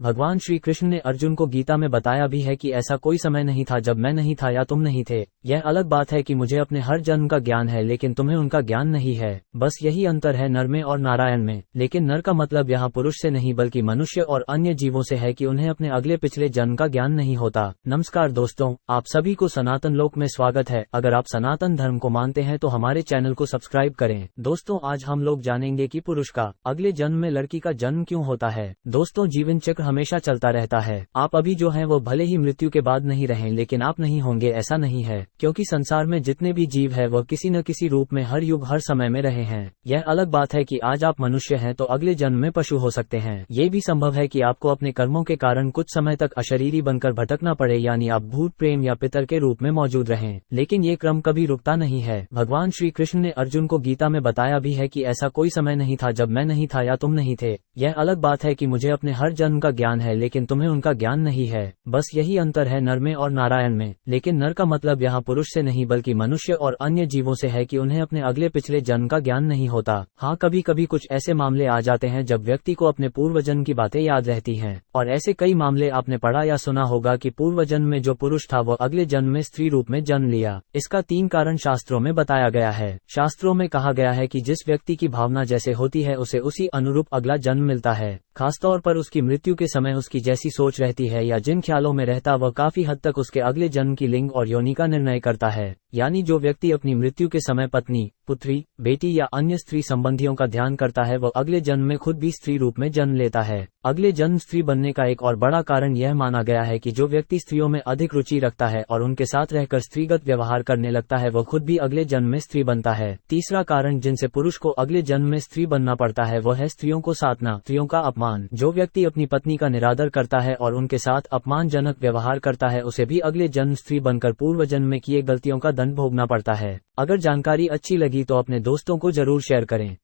भगवान श्री कृष्ण ने अर्जुन को गीता में बताया भी है कि ऐसा कोई समय नहीं था जब मैं नहीं था या तुम नहीं थे। यह अलग बात है कि मुझे अपने हर जन्म का ज्ञान है लेकिन तुम्हें उनका ज्ञान नहीं है। बस यही अंतर है नर में और नारायण में। लेकिन नर का मतलब यहाँ पुरुष से नहीं बल्कि मनुष्य और अन्य जीवों से है कि उन्हें अपने अगले पिछले जन्म का ज्ञान नहीं होता। नमस्कार दोस्तों, आप सभी को सनातन लोक में स्वागत है। अगर आप सनातन धर्म को मानते हैं तो हमारे चैनल को सब्सक्राइब करें। दोस्तों, आज हम लोग जानेंगे कि पुरुष का अगले जन्म में लड़की का जन्म क्यों होता है। दोस्तों, जीवन चक्र हमेशा चलता रहता है। आप अभी जो हैं वो भले ही मृत्यु के बाद नहीं रहें लेकिन आप नहीं होंगे ऐसा नहीं है, क्योंकि संसार में जितने भी जीव है वह किसी न किसी रूप में हर युग हर समय में रहे हैं। यह अलग बात है कि आज आप मनुष्य हैं तो अगले जन्म में पशु हो सकते हैं। ये भी संभव है कि आपको अपने कर्मों के कारण कुछ समय तक अशरीरी बनकर भटकना पड़े, यानी आप भूत प्रेम या पितर के रूप में मौजूद रहें। लेकिन ये क्रम कभी रुकता नहीं है। भगवान श्री कृष्ण ने अर्जुन को गीता में बताया भी है कि ऐसा कोई समय नहीं था जब मैं नहीं था या तुम नहीं थे। यह अलग बात है कि मुझे अपने हर जन्म का ज्ञान है लेकिन तुम्हें उनका ज्ञान नहीं है। बस यही अंतर है नर में और नारायण में। लेकिन नर का मतलब यहाँ पुरुष से नहीं बल्कि मनुष्य और अन्य जीवों से है कि उन्हें अपने अगले पिछले जन्म का ज्ञान नहीं होता। हाँ, कभी कभी कुछ ऐसे मामले आ जाते हैं जब व्यक्ति को अपने पूर्व जन्म की बातें याद रहती हैं, और ऐसे कई मामले आपने पढ़ा या सुना होगा कि पूर्व जन्म में जो पुरुष था वो अगले जन्म में स्त्री रूप में जन्म लिया। इसका 3 कारण शास्त्रों में बताया गया है। शास्त्रों में कहा गया है कि जिस व्यक्ति की भावना जैसे होती है उसे उसी अनुरूप अगला जन्म मिलता है। खासतौर पर उसकी मृत्यु के समय उसकी जैसी सोच रहती है या जिन ख्यालों में रहता वह काफी हद तक उसके अगले जन्म की लिंग और योनि का निर्णय करता है। यानी जो व्यक्ति अपनी मृत्यु के समय पत्नी, पुत्री, बेटी या अन्य स्त्री संबंधियों का ध्यान करता है वह अगले जन्म में खुद भी स्त्री रूप में जन्म लेता है। अगले जन्म स्त्री बनने का एक और बड़ा कारण यह माना गया है कि जो व्यक्ति स्त्रियों में अधिक रुचि रखता है और उनके साथ रहकर स्त्रीगत व्यवहार करने लगता है वह खुद भी अगले जन्म में स्त्री बनता है। तीसरा कारण जिनसे पुरुष को अगले जन्म में स्त्री बनना पड़ता है वह है स्त्रियों को साधना, स्त्रियों का अपमान। जो व्यक्ति अपनी पत्नी का निरादर करता है और उनके साथ अपमानजनक व्यवहार करता है उसे भी अगले जन्म स्त्री बनकर पूर्व जन्म में किए गलतियों का दंड भोगना पड़ता है। अगर जानकारी अच्छी लगी तो अपने दोस्तों को जरूर शेयर करें।